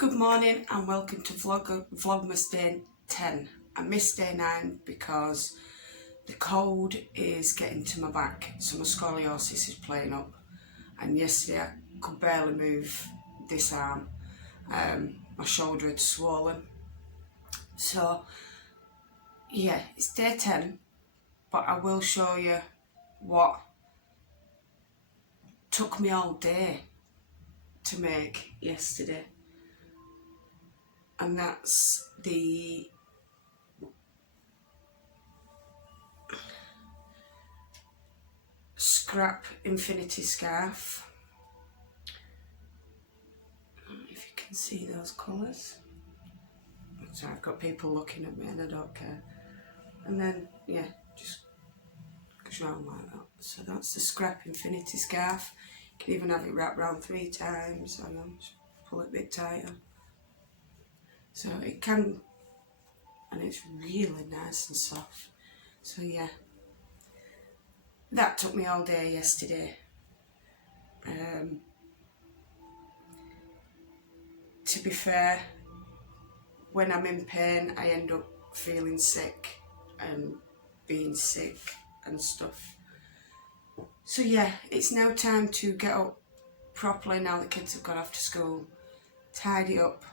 Good morning and welcome to Vlogmas Day 10. I missed Day 9 because the cold is getting to my back, so my scoliosis is playing up, and yesterday I could barely move this arm. My shoulder had swollen. So yeah, it's Day 10, but I will show you what took me all day to make yesterday. And that's the scrap infinity scarf. I don't know if you can see those colours. So I've got people looking at me and I don't care. And then, yeah, just goes around like that. So that's the scrap infinity scarf. You can even have it wrapped around 3 times. I know, just pull it a bit tighter. So it can, and it's really nice and soft. So yeah, that took me all day yesterday. To be fair, when I'm in pain, I end up feeling sick and being sick and stuff. So yeah, it's now time to get up properly now the kids have gone off to school, tidy up,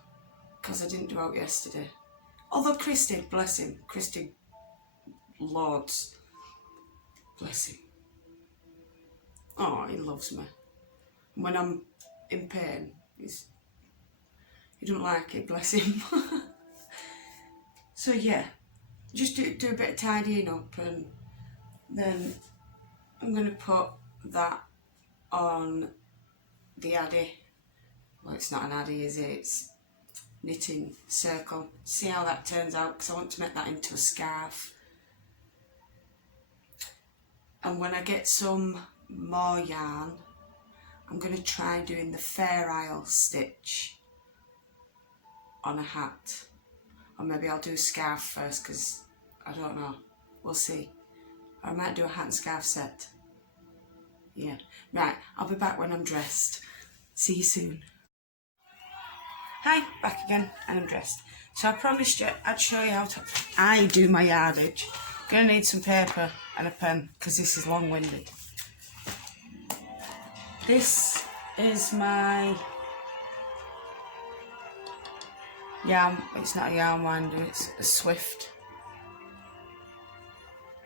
because I didn't do out yesterday. Although Chris did, bless him. Chris did loads. Bless him. Oh, he loves me. When I'm in pain, he doesn't like it, bless him. So yeah, just do a bit of tidying up, and then I'm going to put that on the addy. Well, it's not an addy, is it? It's knitting circle. See how that turns out, because I want to make that into a scarf. And when I get some more yarn, I'm going to try doing the Fair Isle stitch on a hat. Or maybe I'll do a scarf first, because I don't know, we'll see. Or I might do a hat and scarf set. Yeah, right, I'll be back when I'm dressed. See you soon. Hi, back again, and I'm dressed. So I promised you I'd show you how I do my yardage. Gonna need some paper and a pen, because this is long-winded. This is my yarn. It's not a yarn winder, it's a Swift.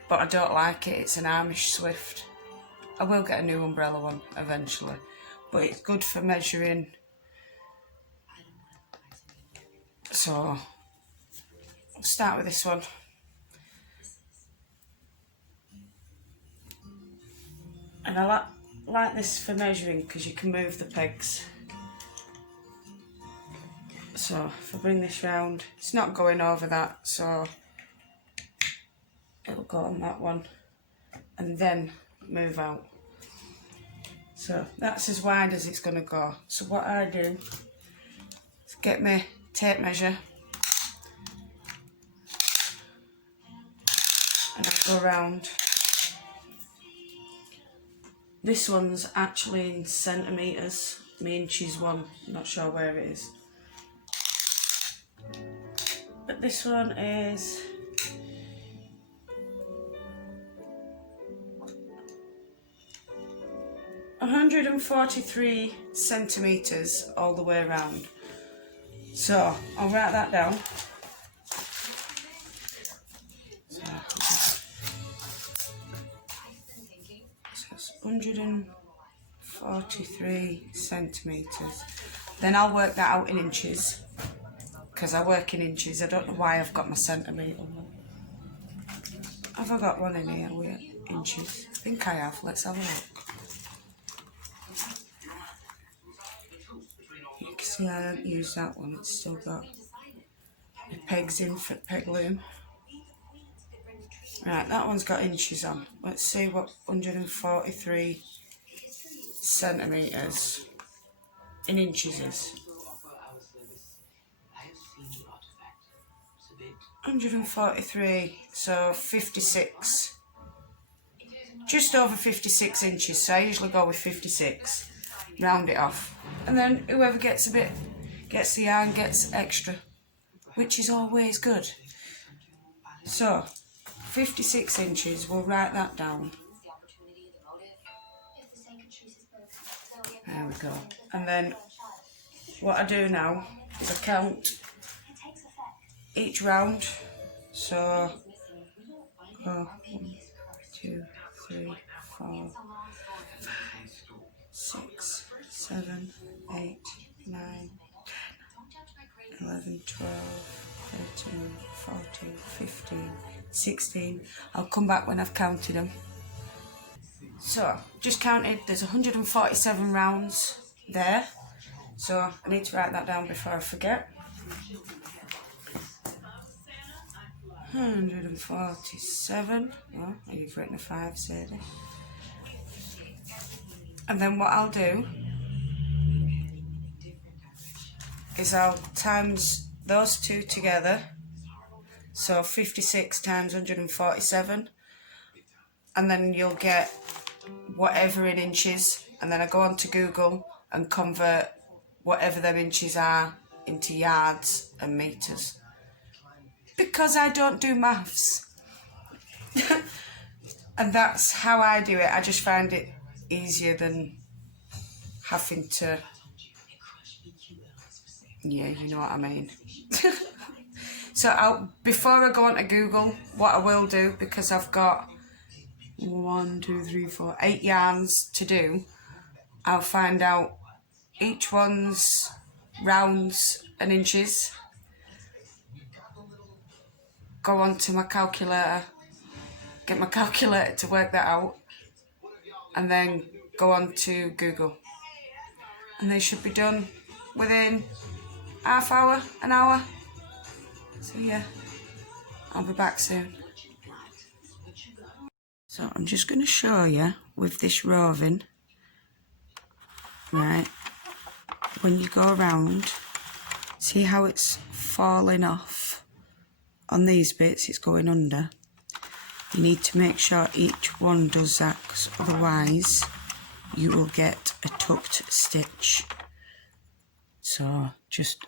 But I don't like it, it's an Amish Swift. I will get a new umbrella one eventually, but it's good for measuring. So I'll start with this one. And I like this for measuring because you can move the pegs. So if I bring this round, it's not going over that, so it'll go on that one and then move out. So that's as wide as it's going to go. So what I do is get my tape measure and I go around. This one's actually in centimetres, my inches one, not sure where it is. But this one is 143 centimetres all the way around. So I'll write that down. So it's 143 centimetres. Then I'll work that out in inches, because I work in inches. I don't know why I've got my centimetre one. Have I got one in here with inches? I think I have. Let's have a look. You can see I haven't used that one. It's still got the pegs in for peg loom. Right, that one's got inches on. Let's see what 143 centimetres in inches is. 143, so 56. Just over 56 inches, so I usually go with 56. Round it off. And then whoever gets a bit Gets the yarn, gets extra, which is always good. So, 56 inches, we'll write that down. There we go. And then what I do now is I count each round. So, 1, 2, 3, 4, 6, 7, 8, 9, 11, 12, 13, 14, 15, 16. I'll come back when I've counted them. So, just counted, there's 147 rounds there. So, I need to write that down before I forget. 147. Oh, you've written a 5, Sadie. And then what I'll do is I'll times those two together. So 56 times 147. And then you'll get whatever in inches. And then I go on to Google and convert whatever their inches are into yards and metres. Because I don't do maths. And that's how I do it. I just find it easier than having to... Yeah, you know what I mean. So before I go on to Google, what I will do, because I've got 1, 2, 3, 4, 8 yarns to do, I'll find out each one's rounds and inches, go on to my calculator, get my calculator to work that out, and then go on to Google. And they should be done within half hour, an hour. So yeah, I'll be back soon. So I'm just going to show you with this roving, right, when you go around, see how it's falling off on these bits, it's going under. You need to make sure each one does that, because otherwise you will get a tucked stitch. So just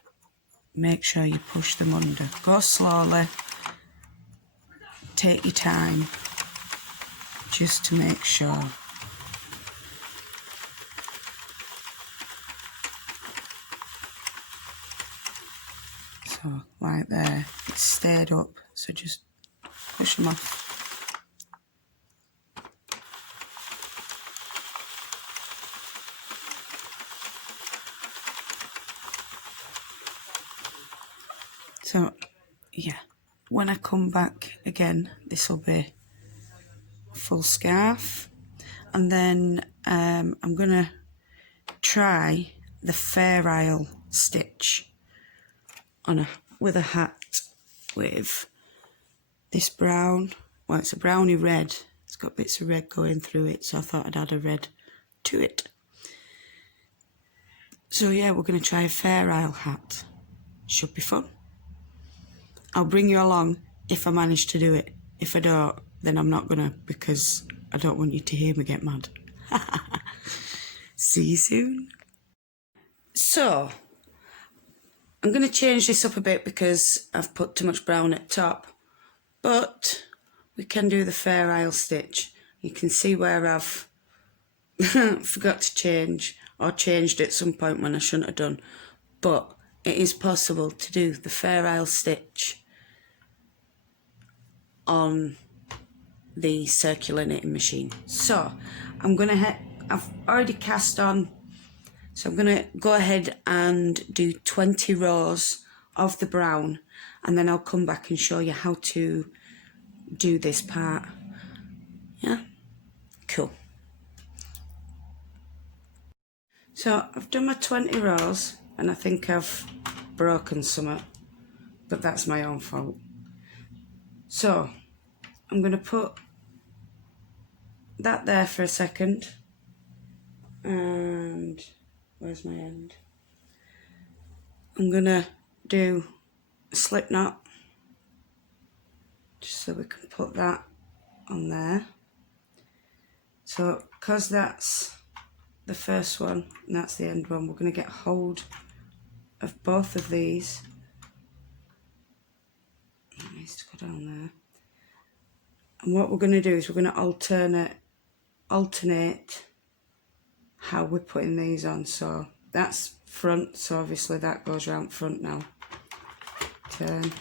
make sure you push them under. Go slowly, take your time, just to make sure. So, like there, it's stayed up, so just push them off. So, yeah, when I come back again, this will be full scarf. And then I'm going to try the Fair Isle stitch on with a hat with this brown. Well, it's a browny red. It's got bits of red going through it, so I thought I'd add a red to it. So yeah, we're going to try a Fair Isle hat. Should be fun. I'll bring you along if I manage to do it. If I don't, then I'm not gonna, because I don't want you to hear me get mad. See you soon. So, I'm going to change this up a bit because I've put too much brown at top. But we can do the Fair Isle stitch. You can see where I've forgot to change, or changed at some point when I shouldn't have done. But it is possible to do the Fair Isle stitch on the circular knitting machine. So I'm gonna I've already cast on, so I'm gonna go ahead and do 20 rows of the brown, and then I'll come back and show you how to do this part. Yeah, cool. So I've done my 20 rows and I think I've broken some, but that's my own fault. So I'm going to put that there for a second, and where's my end? I'm going to do a slip knot, just so we can put that on there. So because that's the first one and that's the end one, we're going to get hold of both of these. It needs to go down there. And what we're going to do is we're going to alternate how we're putting these on. So that's front, so obviously that goes round front now. Turn.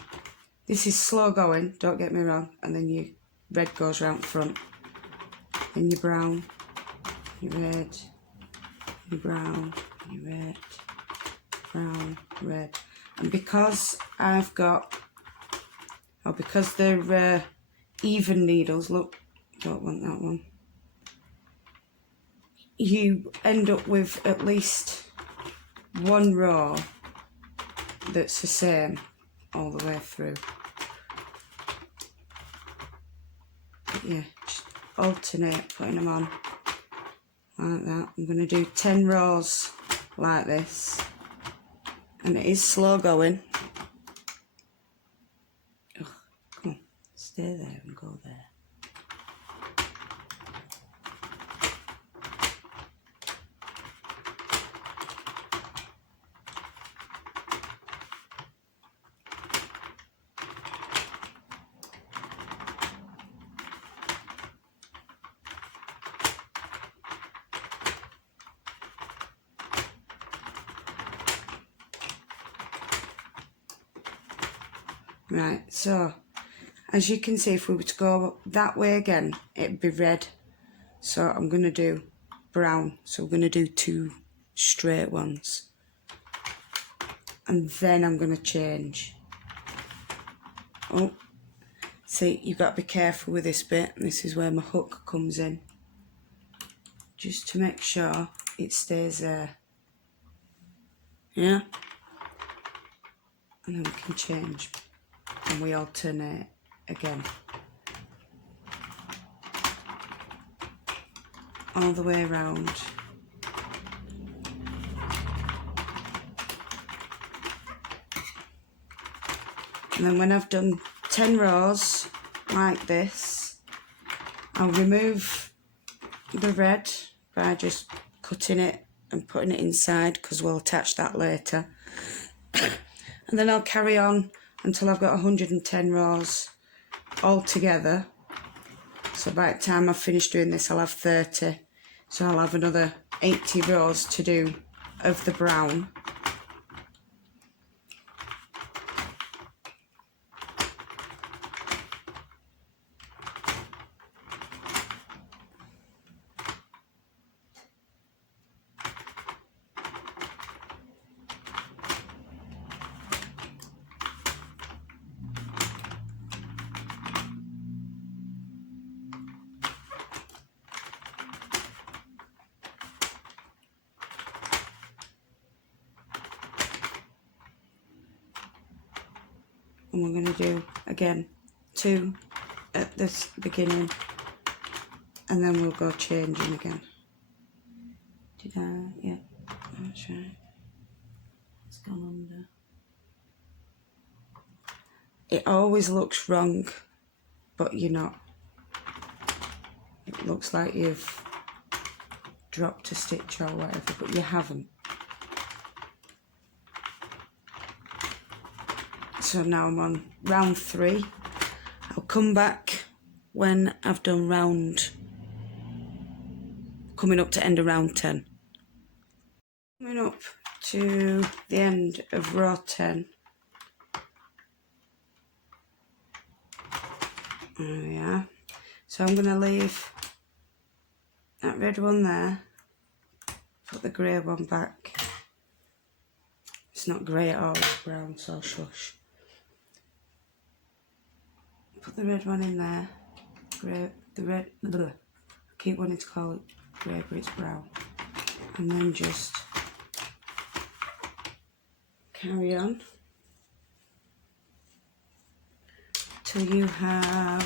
This is slow going, don't get me wrong, and then your red goes round front. Then your brown, your red, your brown, your red, brown, red. And because I've got, because they're even needles, look, don't want that one. You end up with at least one row that's the same all the way through. But yeah, just alternate putting them on like that. I'm going to do 10 rows like this, and it is slow going. Ugh, come on, stay there and go there. Right, so as you can see, if we were to go that way again, it'd be red. So I'm going to do brown. So we're going to do 2 straight ones. And then I'm going to change. Oh, see, you've got to be careful with this bit. This is where my hook comes in. Just to make sure it stays there. Yeah? And then we can change. And we alternate again. All the way around. And then when I've done 10 rows like this, I'll remove the red by just cutting it and putting it inside, because we'll attach that later. And then I'll carry on until I've got 110 rows all together. So by the time I've finished doing this, I'll have 30. So I'll have another 80 rows to do of the brown. And we're going to do, again, 2 at this beginning, and then we'll go changing again. Did I? Yeah, that's right. It's gone under. It always looks wrong, but you're not. It looks like you've dropped a stitch or whatever, but you haven't. So now I'm on round 3. I'll come back when I've done coming up to end of round 10. Coming up to the end of row 10. There we are. So I'm going to leave that red one there, put the grey one back. It's not grey at all, it's brown, so shush. Put the red one in there, grey, the red, bleh. I keep wanting to call it grey, but it's brown. And then just carry on till you have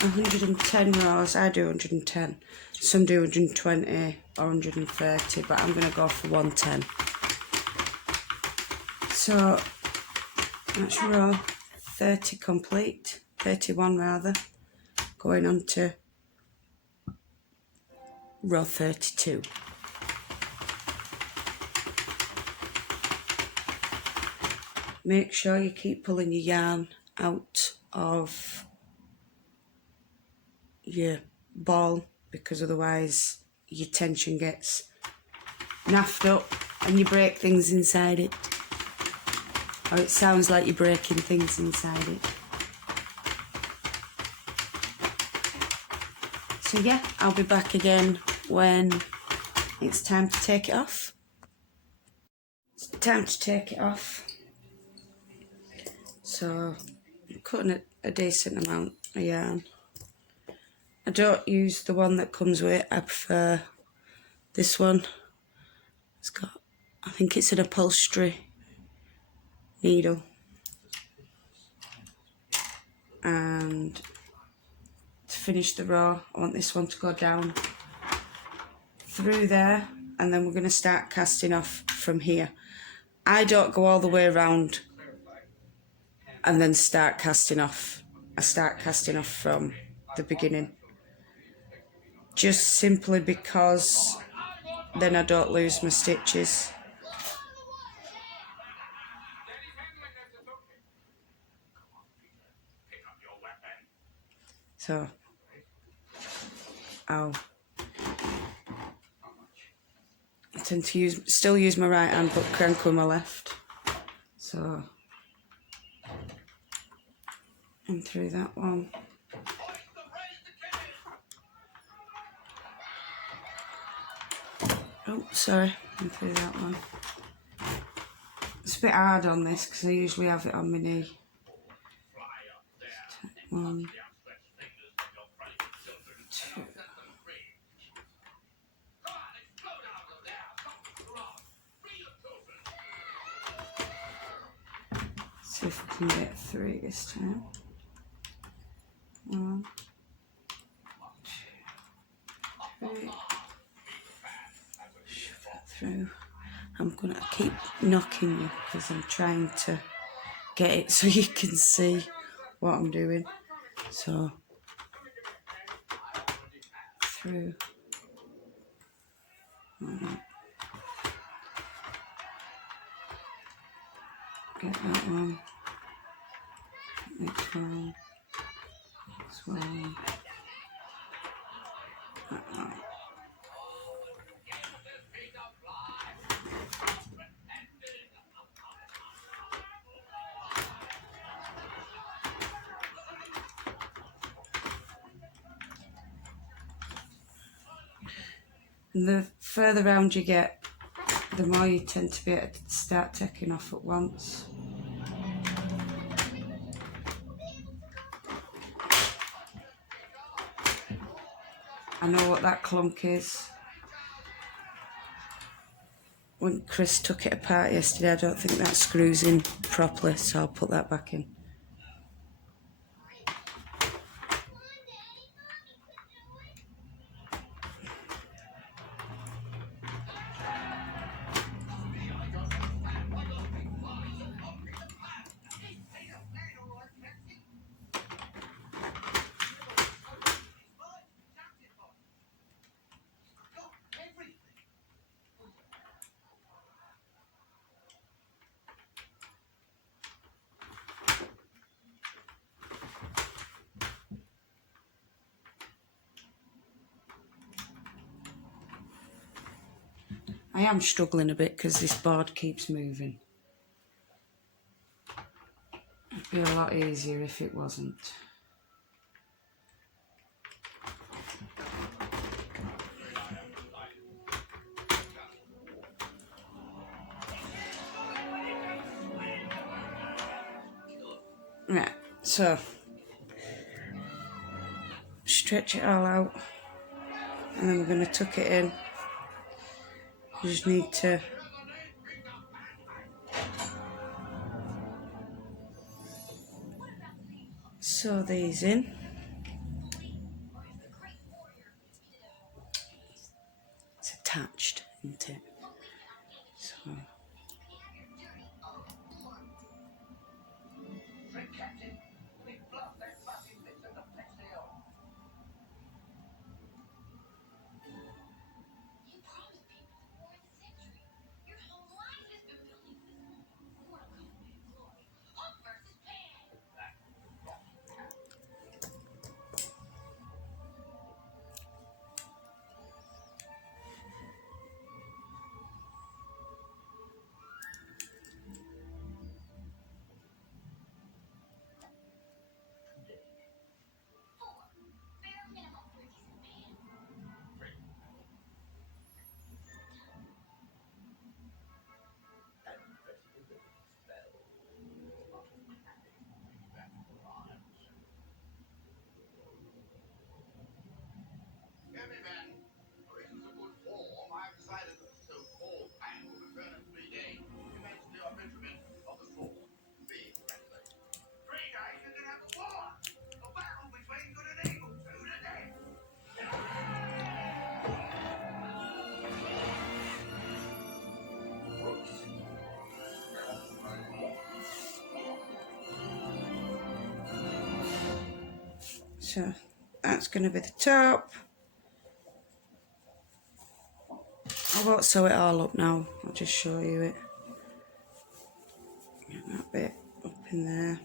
110 rows. I do 110. Some do 120 or 130, but I'm going to go for 110. So that's row 30 complete, 31 rather, going on to row 32. make sure you keep pulling your yarn out of your ball, because otherwise your tension gets naffed up and you break things inside it. Or it sounds like you're breaking things inside it. So yeah, I'll be back again when it's time to take it off. It's time to take it off. So I'm cutting a decent amount of yarn. I don't use the one that comes with it, I prefer this one. It's got, I think it's an upholstery needle. And to finish the row, I want this one to go down through there, and then we're going to start casting off from here. I don't go all the way around and then start casting off. I start casting off from the beginning, just simply because then I don't lose my stitches. So I tend to still use my right hand but crank with my left. So and through that one. Oh, sorry, and through that one. It's a bit hard on this because I usually have it on my knee. One, two. See if we can get 3 this time. 1, 2, 3. Shove that through. I'm gonna keep knocking you because I'm trying to get it so you can see what I'm doing. So through. Get that one. Next one. This one. That one. And the further round you get, the more you tend to be able to start taking off at once. I know what that clunk is. When Chris took it apart yesterday, I don't think that screws in properly, so I'll put that back in. I am struggling a bit because this board keeps moving. It'd be a lot easier if it wasn't. Right, so stretch it all out and then we're going to tuck it in. You just need to sew these in. It's attached, isn't it? So So that's going to be the top. I won't sew it all up now, I'll just show you it. Get that bit up in there.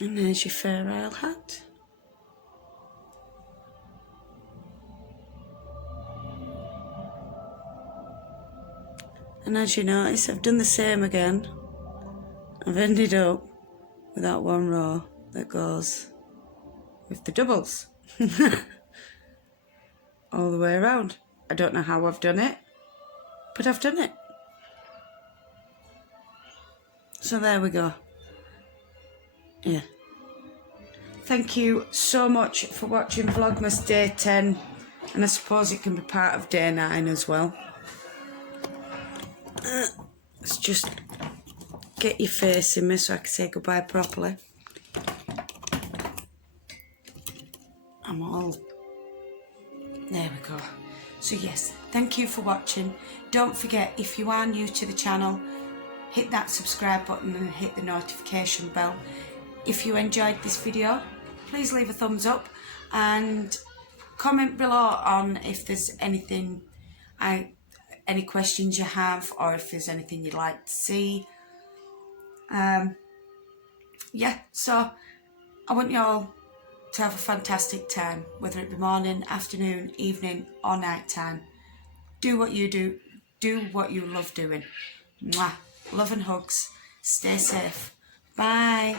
And there's your Fair Isle hat. And as you notice, I've done the same again. I've ended up with that one row that goes with the doubles. All the way around. I don't know how I've done it, but I've done it. So there we go. Yeah. Thank you so much for watching Vlogmas Day 10, and I suppose it can be part of Day 9 as well. Let's just get your face in me so I can say goodbye properly. I'm all... There we go. So yes, thank you for watching. Don't forget, if you are new to the channel, hit that subscribe button and hit the notification bell. If you enjoyed this video, please leave a thumbs up and comment below on if there's anything, any questions you have, or if there's anything you'd like to see. Yeah, so I want you all to have a fantastic time, whether it be morning, afternoon, evening or night time. Do what you do what you love doing. Mwah. Love and hugs. Stay safe. Bye.